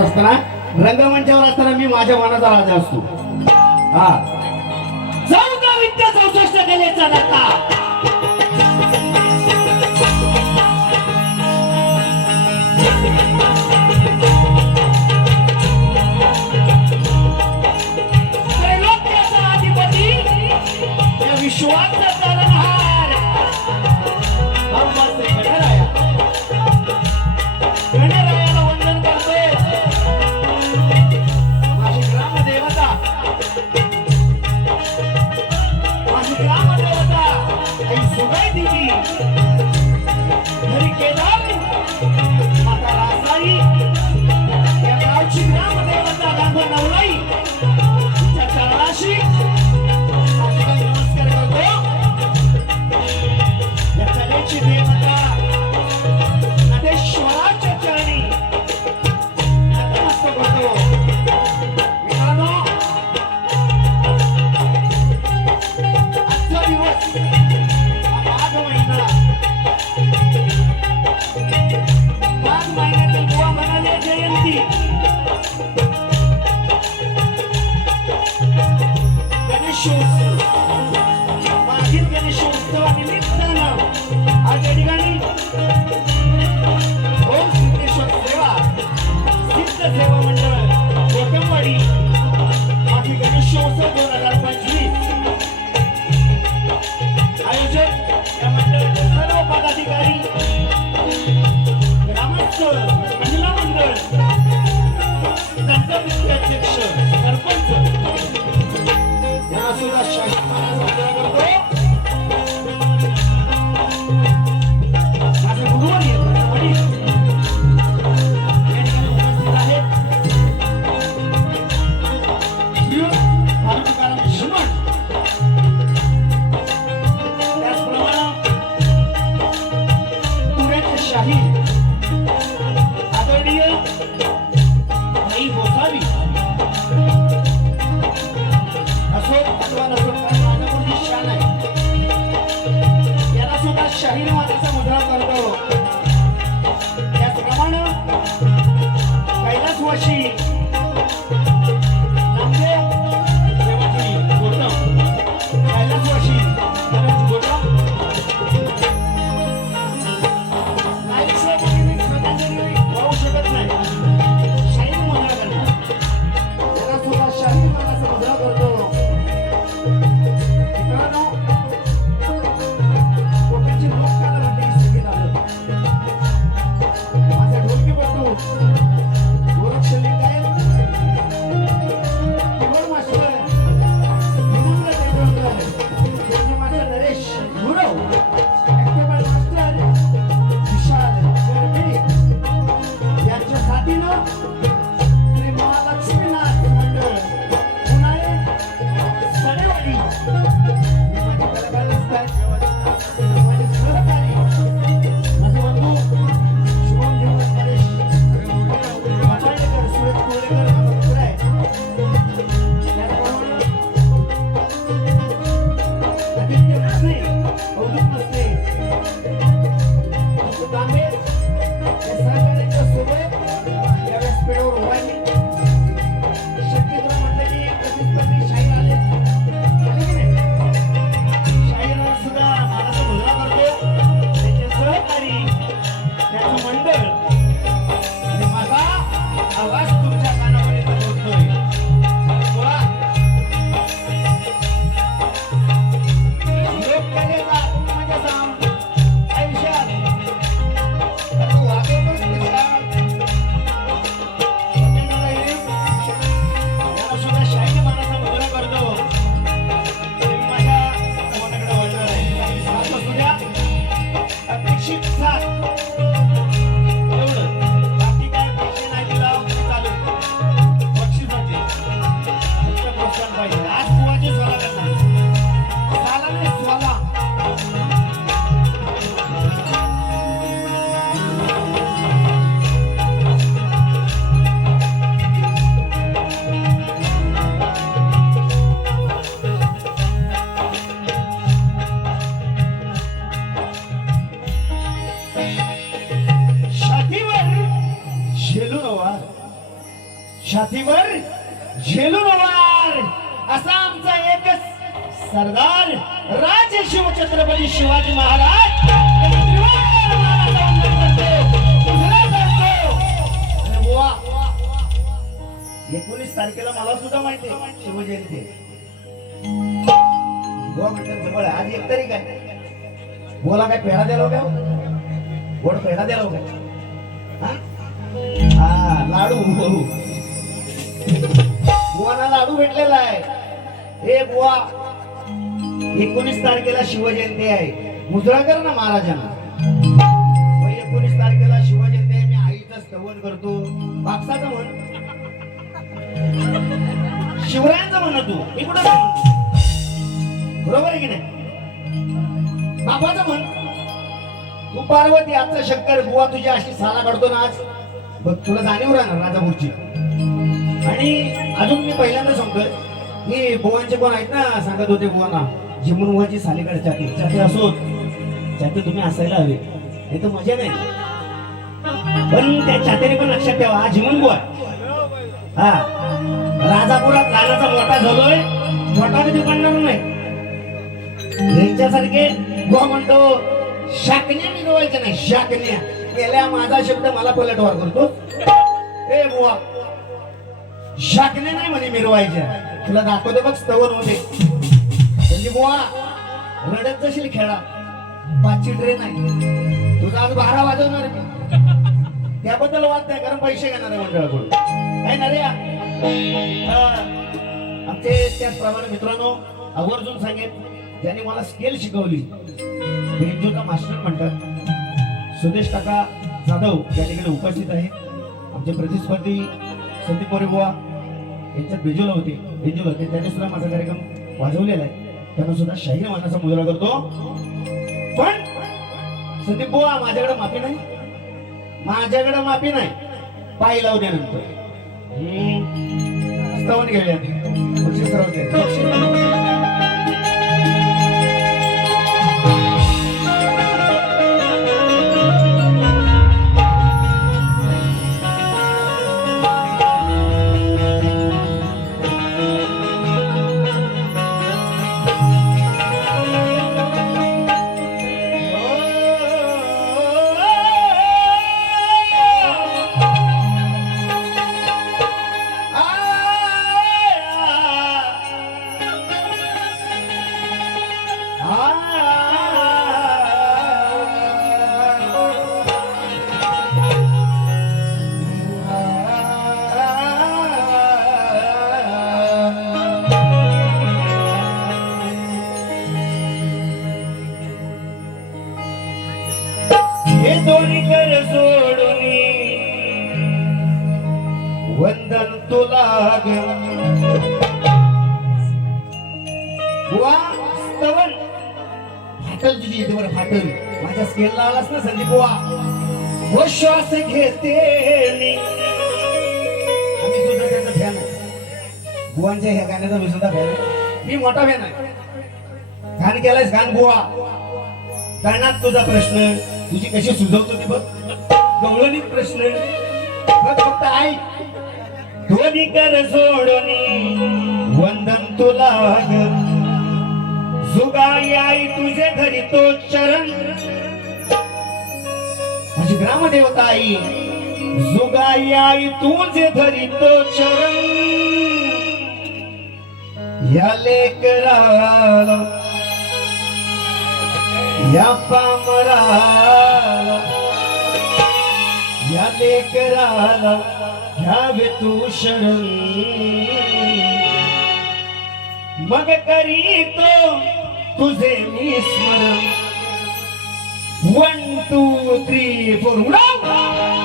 असताना रंगमंचावर असताना मी माझ्या मनाचा राजा असतो. हा. चौदा विद्या चौसष्ट कलेचा झेलू झेलून असा आमचा एकच सरदार राज शिवछत्रपती शिवाजी महाराज! अरे बुवा, एकोणीस तारखेला मला सुद्धा माहिती शिवजयंती आहे. म्हणतात जवळ आज एक तारीख आहे. बोला काय पेढा द्यालो का गोड पेढा द्यालो का हा? हा लाडू. बुवाना लाडू भेटलेला आहे. हे बुवा एकोणीस तारखेला शिवजयंती आहे. मुजरा कर ना महाराजांना एकोणीस तारखेला शिवजयंती आहे. मी आईचं स्तवन करतो. बापसाचं म्हण. शिवरायांचं म्हण तू. मी कुठं बरोबर आहे की नाही? बापाचं म्हण. तू पार्वती आजचा शंकर बुवा तुझी अशी साला काढतो ना आज. बघ तुला जाणीव राहणार राजापूरची. आणि अजून मी पहिल्यांदा सांगतोय की बुवांचे कोण आहेत ना सांगत होते बुवांना जिमून बुवाची सालीकडे चाकी चाकी असो चाकी तुम्ही असायला हवे हे तर मजा नाही. पण त्या चातेने पण लक्षात ठेवा हा जिमून बुवा हा. राजापुरात लहानाचा मोठा झालोय मोठा कधी पडणार नाही. यांच्यासारखे बुवा म्हणतो शाकण्या मिळवायच्या नाही शाकण्या. गेल्या माझा शब्द मला पलटवार करतो. ए बुवा शाकने नाही म्हणे मिरवायच्या. तुला दाखवतो बघ स्तवन होते. म्हणजे बुवा रडत जशील खेळा पाचची ट्रेन आहे. तुझा आज बारा वाजवणार मी. त्याबद्दल वाद नाही कारण पैसे घेणार आहे मंडळाकडून. काय ना रे आमचे त्याचप्रमाणे मित्रांनो आवर्जून सांगेल ज्यांनी मला स्केल शिकवली बेंजोचा मास्टर म्हणतात. सुदेश काका जाधव या ठिकाणी उपस्थित आहे. आमचे प्रतिस्पर्धी संदीप मोरे बुवा यांच्यात बेजोला होते बेंजोला होते. त्यांनी सुद्धा माझा कार्यक्रम वाजवलेला आहे. त्यांना सुद्धा शाहीर मानाचा मुजरा करतो. पण संदीप बुवा माझ्याकडे माफी नाही. माझ्याकडे माफी नाही. पाय लावल्यानंतर हम्म. स्तवन घेऊया तुझी इथे फाटल. माझ्या स्केलला आलास ना संदीप बुवा? व श्वास घेते मी. आम्ही सुद्धा त्याचा फॅन आहे. बुवांच्या ह्या गाण्याचा मी सुद्धा फॅन आहे. मी मोठा फॅन आहे. घाण केलायस घाण बुवा? कानात तुझा प्रश्न तुझी कशी सुचवतो ती बघ. गवळणीत प्रश्न. बघ फक्त आई. ध्वनी कर सोडून वंदन तुला ग जुगाई आई तुझे घरी तो चरण. माझी ग्रामदेवता आई जुगाई आई तुझे धरी तो चरण. या लेकराला या पामराला या लेकराला घ्यावे तू शरण. मग करीतो तुझे मी स्मरण. वन टू थ्री फोर उडा